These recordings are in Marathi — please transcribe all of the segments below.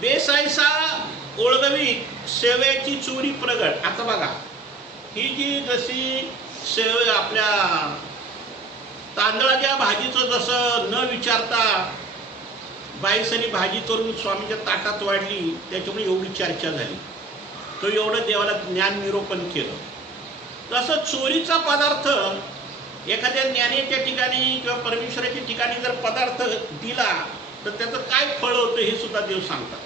बेसायसा ओळगवी शेवेची चोरी प्रगट. आता बघा, ही जी जशी शेव आपल्या तांदळाच्या भाजीचं जसं न विचारता बाईसनी भाजी करून स्वामीच्या ताटात वाढली, त्याच्यामुळे एवढी चर्चा झाली, तो एवढं देवाला ज्ञान निरोपण केलं. तसं चोरीचा पदार्थ एखाद्या ज्ञानेच्या ठिकाणी किंवा परमेश्वराच्या ठिकाणी जर पदार्थ दिला तर त्याचं काय फळ होतं हे सुद्धा देव सांगतात.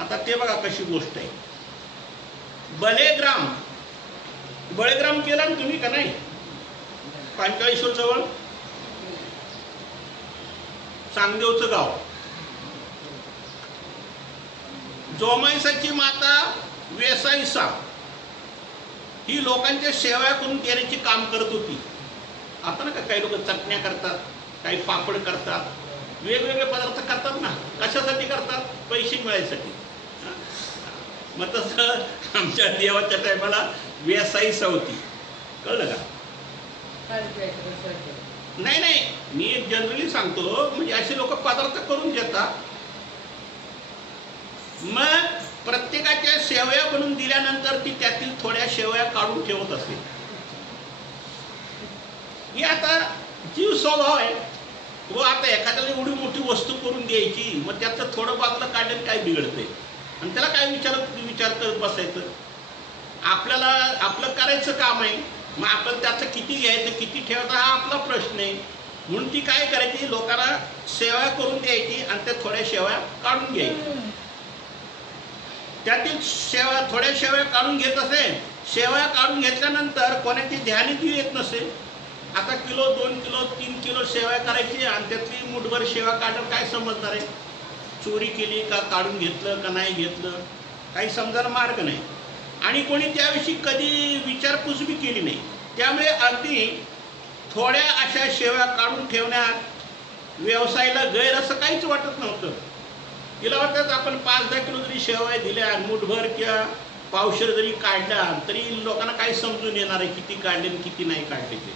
आता ते बघा कशी गोष्ट आहे. बळेग्राम केला ना तुम्ही का नाही? पांचाळेश्वर जवळ सांगदेवचं गाव. जोमाईसाची माता वेसाईसा ही लोकांच्या सेवा करून देण्याची काम करत होती. आता ना काही लोक चटण्या करतात, काही पापड करतात, वेगवेगळे पदार्थ करतात ना. कशासाठी करतात? पैसे मिळायसाठी. मग तसं आमच्या देवाच्या टायमाला वेसाईसा होती. कळलं का? नाही नाही, मी जनरली सांगतो, म्हणजे असे लोक पदार्थ करून देतात. मग प्रत्येकाच्या शेवया बनवून दिल्यानंतर ती त्यातील थोड्या शेवया काढून ठेवत असे. ही आता जीव स्वभाव आहे. व आता एखाद्याला एवढी मोठी वस्तू करून द्यायची, मग त्याचं थोडं बाजूला काढल्याने काय बिघडतंय आणि त्याला काय विचार करत बसायचं? आपल्याला आपलं करायचं काम आहे, मग आपण त्याचं किती घ्यायचं किती ठेवायचं हा आपला प्रश्न आहे. म्हणून ती काय करायची, लोकांना शेवया करून द्यायची आणि त्या थोड्या शेवया काढून घ्यायची. त्यातील थोड्या शेवया काढून घेत असे. शेवया काढून घेतल्यानंतर कोणाची ध्यानीच येत नसे. आता किलो 2 किलो 3 किलो शेवया करायची आणि त्यातली मुठभर शेवया काढून काय समजणार आहे? चोरी केली का काढून घेतलं का नाही घेतलं काही समजायला मार्ग नाही. आणि कोणी त्याविषयी कधी विचारपूस बी केली नाही. त्यामुळे अगदी थोड्या अशा शेवया काढून ठेवण्यात व्यवसायाला गैर असं काहीच वाटत नव्हतं. तिला वाटतं आपण 5-10 किलो जरी शेवया दिल्या, मुठभर किंवा पावशेर जरी काढल्या तरी लोकांना काय समजून येणार आहे किती काढले आणि किती नाही काढले ते.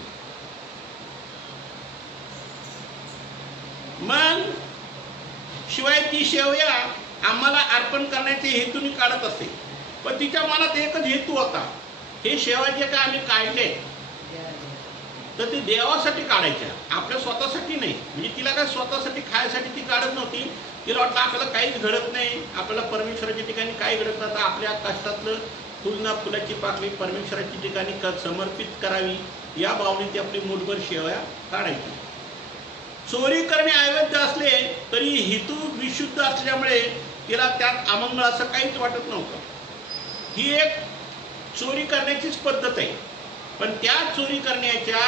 मग शिवाय ती शेवया आम्हाला अर्पण करण्याचे हेतूने काढत असे. पण तिच्या मनात एकच हेतू होता, हे शेवया जे काय आम्ही काढले तर ते देवासाठी काढायच्या, आपल्या स्वतःसाठी नाही. म्हणजे तिला काय स्वतःसाठी खायसाठी ती काढत नव्हती. तिला वाटलं आपल्याला काहीच घडत नाही, आपल्याला परमेश्वराच्या ठिकाणी काही घडत नाही, तर आपल्या कष्टातलं फुलना फुलाची पाकळी परमेश्वराच्या ठिकाणी समर्पित करावी या भावनेची आपली मुठभर शेवया काढायची. चोरी करणे अवैध असले तरी हेतू विशुद्ध असल्यामुळे तिला त्यात अमंगळ असं काहीच वाटत नव्हतं. ही एक चोरी करण्याचीच पद्धत आहे. पण त्या चोरी करण्याचा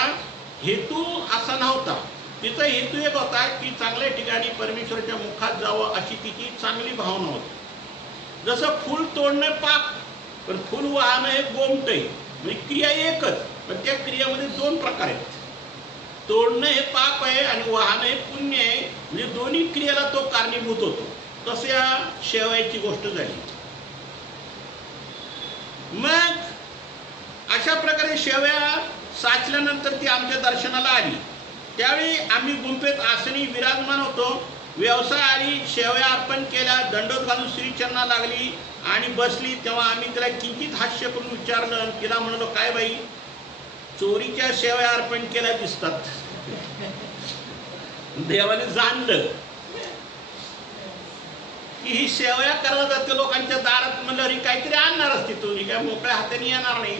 हेतू असा नव्हता. तिचा हेतू एक होता की चांगल्या ठिकाणी परमेश्वराच्या मुखात जावं अशी तिची चांगली भावना होती. जसं फूल तोडणं पाप, पण फूल वाहणं हे गोमट आहे. म्हणजे क्रिया एकच, पण त्या क्रियामध्ये 2 प्रकार आहेत. तोडणं हे पाप आहे आणि वाहणं हे पुण्य आहे. म्हणजे दोन्ही क्रियेला तो कारणीभूत होतो. तसं या शेवयाची गोष्ट झाली. मग अशा प्रकारे शेवया साचल्यानंतर ती आमच्या दर्शनाला आली. त्यावेळी आम्ही गुंफेत आसनी विराजमान होतो. व्यवसाय आली, शेवया अर्पण केल्या, दंडोत घालून श्रीचरणा लागली आणि बसली. तेव्हा आम्ही तिला किंचित हास्य करून विचारलं. तिला म्हणलो, काय बाई, चोरीच्या शेवया अर्पण केल्या दिसतात. देवाने जाणलं की ही शेवया करायला जाते लोकांच्या दारात. म्हणलं अरे काहीतरी आणणार असते, तुम्ही काय मोकळ्या हाताने येणार नाही.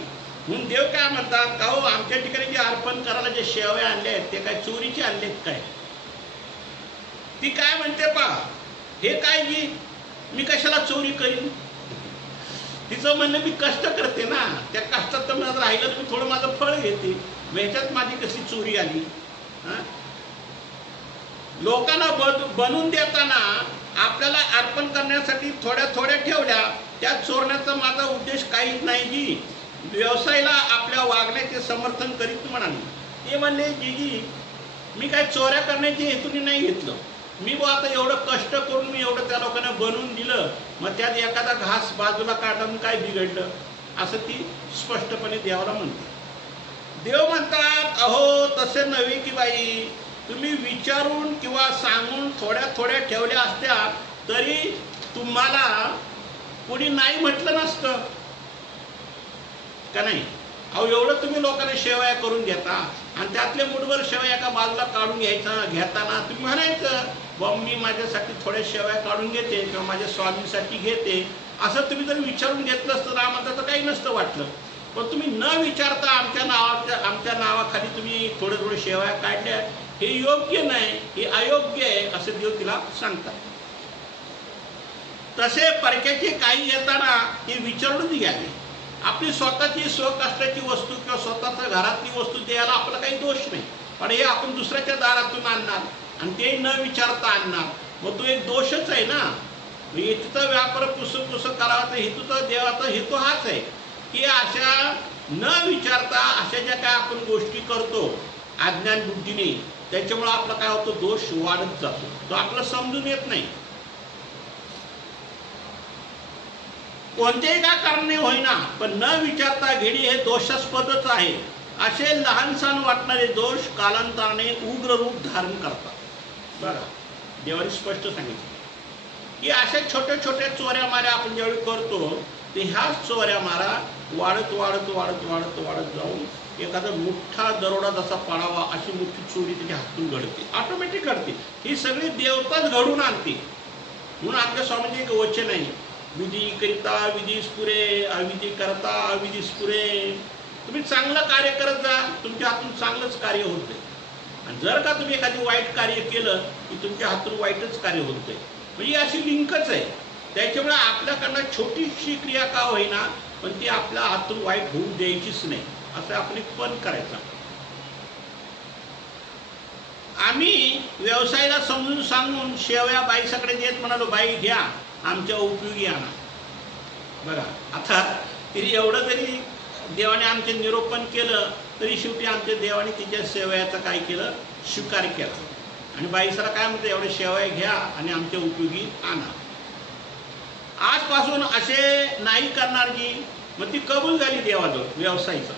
म्हणून देव काय म्हणतात, का हो आमच्या ठिकाणी जे अर्पण करायला जे शेवया आणले आहेत ते काय चोरीचे आणलेत काय? ती काय म्हणते, पहा हे काय जी मी कशाला चोरी करीन? तिचं म्हणणं मी कष्ट करते ना, त्या कष्टात तर माझं राहिलं तर मी थोडं माझं फळ घेते, ह्याच्यात माझी कसली चोरी आली? लोकांना बनवून देताना आपल्याला अर्पण करण्यासाठी थोड्या थोड्या ठेवल्या, त्या चोरण्याचा माझा उद्देश काहीच नाही. जी व्यवसायाला आपल्या वागण्याचे समर्थन करीत म्हणाले. ते म्हणले, जीजी मी काय चोऱ्या करण्याची हेतूने नाही घेतलं. मी आता एवढं कष्ट करून मी एवढं त्या लोकांना बनवून दिलं, मग त्यात एखादा घास बाजूला काढून काय बिघडलं असं ती स्पष्टपणे देवाला म्हणते. देव म्हणतात, अहो तसे नव्हे की बाई, तुम्ही विचारून किंवा सांगून थोड्या थोड्या ठेवल्या असत्या तरी तुम्हाला कोणी नाही म्हटलं नसतं का नाही? अहो एवढं तुम्ही लोकांना शेवया करून घेता आणि त्यातले मुठभर शेवया एका बाजूला काढून घेताना तुम्ही म्हणायचं बा मी माझ्यासाठी थोड्या शेवया काढून घेते किंवा माझ्या स्वामीसाठी घेते, असं तुम्ही जर विचारून घेतलं असतं तर आम्हाला तर काही नसतं वाटलं. पण तुम्ही न विचारता आमच्या नावाखाली तुम्ही थोडे शेवया काढल्या, हे योग्य नाही, हे अयोग्य आहे असं देव तिला सांगतात. तसे परक्याचे काही येताना ते विचारूनच घ्यावे. आपली स्वतःची स्वकष्टाची वस्तू किंवा स्वतःच्या घरातली वस्तू द्यायला आपला काही दोष नाही, पण हे आपण दुसऱ्याच्या दारातून आणणार आणि ते न विचारता आणणार, मग तो एक दोषच आहे ना. हेतूचा व्यापार पुसं करावाचा हेतूचा देवाचा हेतू हाच आहे की अशा न विचारता अशा ज्या काय आपण गोष्टी करतो अज्ञान बुद्धीने, त्याच्यामुळे आपला काय होतो, दोष वाढत जातो, तो आपल्याला समजून येत नाही. कोणत्याही का कारणे होईना पण न विचारता घेणे हे दोषास्पदच आहे. असे लहानसहान वाटणारे दोष कालांतराने उग्र रूप धारण करतात. बघा देवाने स्पष्ट सांगितलं की अशा छोट्या छोट्या चोऱ्या माऱ्या आपण ज्यावेळी करतो ते ह्याच चोऱ्या मारा वाढत वाढत वाढत वाढत वाढत जाऊन एखादा मोठा दरोडा जसा पाडावा अशी मोठी चोरी त्याच्या हातून घडते, ऑटोमॅटिक घडते. ही सगळी देवताच घडून आणते. म्हणून आमच्या स्वामींचे एक वचन आहे, विधी करिता विधीस पुरे, अविधी करता अविधीस पुरे. तुम्ही चांगलं कार्य करत जा, तुमच्या हातून चांगलंच कार्य होते. आणि जर का तुम्ही एखादी वाईट कार्य केलं की तुमच्या हातून वाईटच कार्य होते. म्हणजे अशी लिंकच आहे. त्याच्यामुळे आपल्याकडनं छोटीशी क्रिया का होईना पण ती आपल्या हातून वाईट होऊ द्यायचीच नाही, असं आपण एक पण करायचं. आम्ही व्यवसायाला समजून सांगून शेवया बाईसाकडे देत म्हणालो, बाई घ्या आमच्या उपयोगी आणा. बघा आता तिने एवढं जरी देवाने आमचे निरोपण केलं तरी शेवटी आमच्या देवाने तिच्या शेवयाचा काय केलं, स्वीकार केला. आणि बाईसाला काय म्हणते, एवढे शेवया घ्या आणि आमच्या उपयोगी आणा. आजपासून असे नाही करणार जी, मग ती कबूल झाली देवाजवळ व्यवसायचा.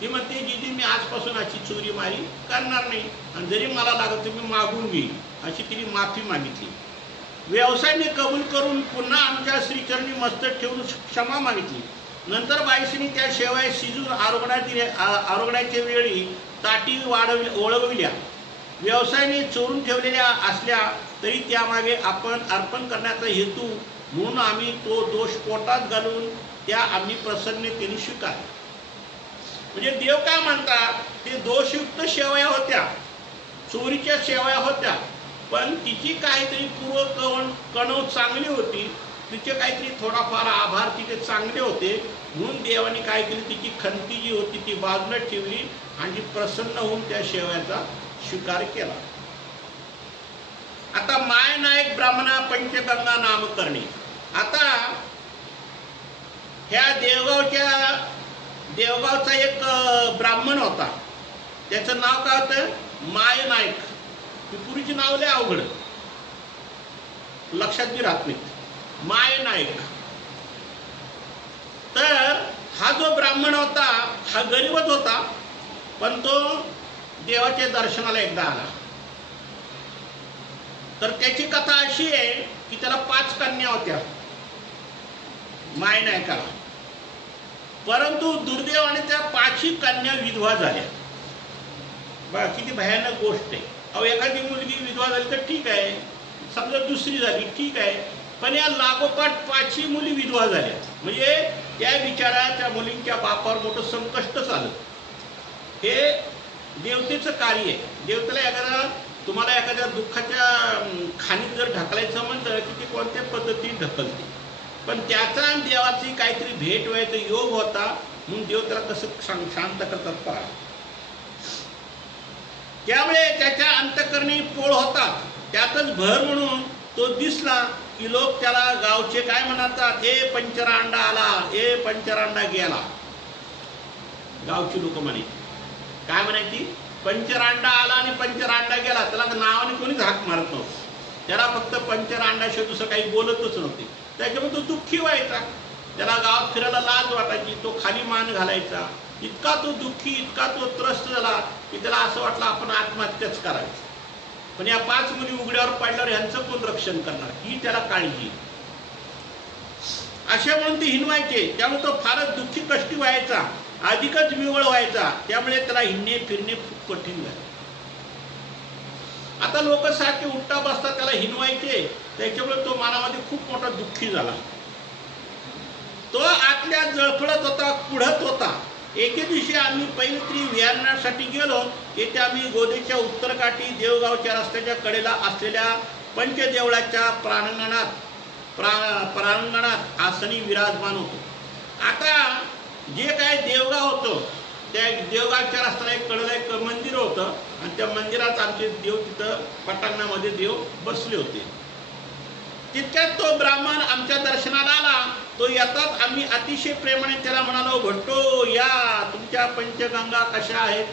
ती म्हणते जिजी मी आजपासून अशी चोरी मारी करणार नाही आणि जरी मला लागत तुम्ही मागून घेईल, अशी तिने माफी मागितली. व्यवसायाने कबूल करून पुन्हा आमच्या श्रीचरणी मस्तक ठेवून क्षमा मागितली. नंतर बाईसीने त्या शेवया शिजून आरोगण्याच्या वेळी ताटी ओळविल्या. व्यवसायाने चोरून ठेवलेल्या असल्या तरी त्यामागे आपण अर्पण करण्याचा हेतू म्हणून आम्ही तो दोष पोटात घालून त्या आम्ही प्रसन्नतेने स्वीकार. म्हणजे देव काय म्हणतात, ते दोषयुक्त शेवया होत्या, चोरीच्या शेवया होत्या, पण तिची काहीतरी कणव चांगली होती, तिचे काहीतरी थोडाफार आभार तिचे चांगले होते, म्हणून देवाने काय केली, तिची खंती जी होती ती बाजूला ठेवली आणि ती प्रसन्न होऊन त्या शेवयाचा स्वीकार केला. आता माय नायक ब्राह्मणा पंचगंगा नाम करणे. आता ह्या देवगावचा एक ब्राह्मण होता, त्याचं नाव काय होतं, माय नायक. पूर्वीची नाव लय अवघड, लक्षात बी राहत नाही, माय नायक. तर हा जो ब्राह्मण होता हा गरीबच होता, पण तो देवाच्या दर्शनाला एकदा आला. तर त्याची कथा अशी आहे की त्याला 5 कन्या होत्या माय नायकाला, परंतु दुर्दैवाने त्या 5ही कन्या विधवा झाल्या. बघा किती भयानक गोष्ट आहे. अहो एखादी मुलगी विधवा झाली तर ठीक आहे, समजा दुसरी झाली ठीक आहे, पण या लागोपाठ 5ही मुली विधवा झाल्या. म्हणजे त्या बिचारा त्या मुलींच्या बापावर मोठं संकष्टच आलं. हे देवतेचं कार्य आहे. देवतेला तुम्हाला एखाद्या दुःखाच्या खाणीत जर ढकलायचं म्हणलं की ते कोणत्या पद्धतीने ढकलते, पण त्याचा आणि देवाची काहीतरी भेट व्हायचा योग होता, म्हणून देव त्याला कसं शांत करतात पहा. त्यामुळे त्याच्या अंतःकरणी पोळ होतात, त्यातच भर म्हणून तो दिसला की लोक त्याला गावचे काय म्हणतात, ए पंचरांडा आला, ए पंचरांडा गेला. गावची लोक म्हणे काय म्हणायची, पंचरांडा आला आणि पंचरांडा गेला. त्याला नावाने कोणीच हाक मारत नव्हतं, त्याला फक्त पंचरांडाशिवाय दुसरं काही बोलतच नव्हते. त्याच्यामुळे तो दुःखी व्हायचा, त्याला गावात फिरायला लाज वाटायची, तो खाली मान घालायचा. इतका तो दुःखी, इतका तो त्रस्त झाला की त्याला असं वाटलं आपण आत्महत्याच करायची. पण या 5 मुली उघड्यावर पडल्यावर यांचं कोण रक्षण करणार, ही त्याला काळजी. असे म्हणून ते हिनवायचे. त्यामुळे तो फारच दुःखी कष्टी व्हायचा, अधिकच विवळ व्हायचा. त्यामुळे त्याला हिंडणे फिरणे खूप कठीण झाले. आता लोक सारखे उठता बसता त्याला हिनवायचे, त्याच्यामुळे तो मनामध्ये खूप मोठा दुःखी झाला. तो आतल्या जळफळत होता, कुढत होता. एके दिवशी आम्ही पैलत्री विहारण्यासाठी गेलो. येथे आम्ही गोदेच्या उत्तरकाठी देवगावच्या रस्त्याच्या कडेला असलेल्या पंचदेवळाच्या प्रांगणात आसनी विराजमान होतो. आता जे काय देवगाव होतं, त्या देवगावच्या रस्त्याला एक कडेला एक मंदिर होतं आणि त्या मंदिरात आमचे देव तिथं पटांगणामध्ये देव बसले होते. तितक्यात तो ब्राह्मण आमच्या दर्शनाला आला. तो येतात आम्ही अतिशय प्रेमाने त्याला म्हणालो, भट्टो या, तुमच्या पंचगंगा कशा आहेत?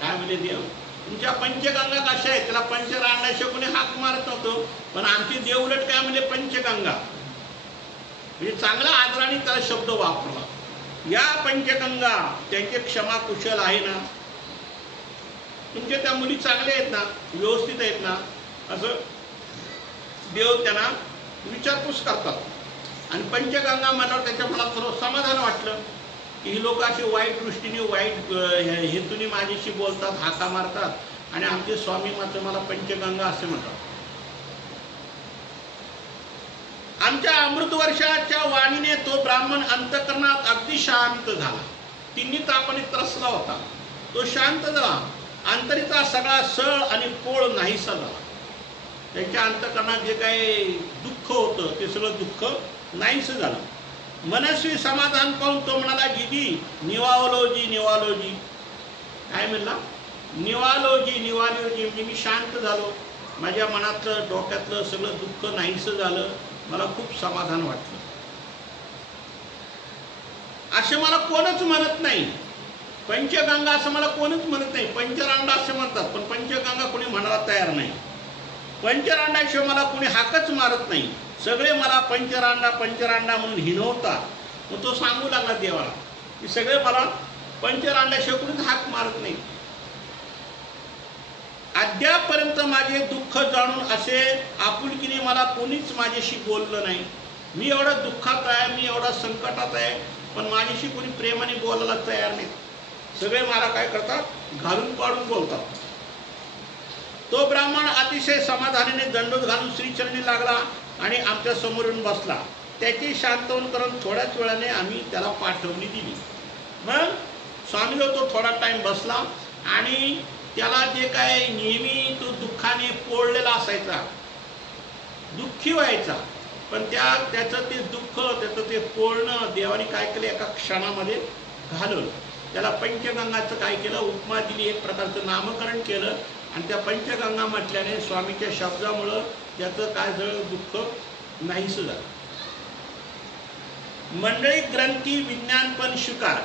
काय म्हणजे देव, तुमच्या पंचगंगा कशा आहेत? त्याला पंचरांडाशिवाय कोणी हाक मारत नव्हतो, पण आमचे देव उलट काय म्हणजे पंचगंगा, म्हणजे चांगला आदराने त्याला शब्द वापरला. या पंचगंगा त्यांचे क्षमा कुशल आहे ना? तुमच्या त्या मुली चांगल्या आहेत ना, व्यवस्थित आहेत ना? असं देव त्यांना विचारपूस करतात. आणि पंचगंगा म्हटल्यावर त्याच्या मनात थोडं समाधान वाटलं की ही लोक अशी वाईट दृष्टीने वाईट हेतूने माझ्याशी बोलतात, हाका मारतात आणि आमचे स्वामी मात्र मला पंचगंगा असे म्हणतात. आमच्या अमृतवर्षाच्या वाणीने तो ब्राह्मण अंतकरणात अगदी शांत झाला. तिन्ही तापाने त्रसला होता. तो शांत झाला. अंतरीचा सगळा सळ आणि पोळ नाहीसा झाला. त्यांच्या अंतकरणात जे काही दुःख होतं ते सगळं दुःख नाहीस झालं. मनस्वी समाधान पाहून तो म्हणाला, दीदी निवालोजी निवालोजी. काय म्हणला? निवालोजी निवालोजी, म्हणजे मी शांत झालो, माझ्या मनातलं डोक्यातलं सगळं दुःख नाहीस झालं, मला खूप समाधान वाटलं. असे मला कोणच म्हणत नाही. पंचगंगा असं मला कोणच म्हणत नाही. पंचरांडा असे म्हणतात, पण पंचगंगा कोणी म्हणायला तयार नाही. पंचरांडाशिवाय मला कोणी हाकच मारत नाही. सगळे मला पंचरांडा पंचरांडा म्हणून हिणवतात. मग तो सांगू लागला देवाला की सगळे मला पंचरांडाशिवाय कोणीच हाक मारत नाही. अद्यापर्यंत माझे दुःख जाणून असे आपुलकीने मला कोणीच माझ्याशी बोललं नाही. मी एवढा दुःखात आहे, मी एवढा संकटात आहे, पण माझ्याशी कोणी प्रेमाने बोलायला तयार नाही. सगळे मला काय करतात, घालून पाडून बोलतात. तो ब्राह्मण अतिशय समाधानाने दंडोत घालून श्रीचरणी लागला आणि आमच्या समोर येऊन बसला. त्याची शांतवन करून थोड्याच वेळाने आम्ही त्याला पाठवणी दिली. मग स्वामीजवळ तो थोडा टाइम बसला आणि त्याला जे काय नेहमी तो दुःखाने पोळलेला असायचा, दुःखी व्हायचा, पण त्याचं ते दुःख, त्याचं ते पोळणं देवाने काय केलं, एका क्षणामध्ये घालवलं. त्याला पंचगंगाचं काय केलं, उपमा दिली, एक प्रकारचं नामकरण केलं आणि त्या पंचगंगा म्हटल्याने स्वामीच्या शब्दामुळं त्याचं काय झालं, दुःख नाहीस झालं. मंडळी ग्रंथी विज्ञान पण स्वीकार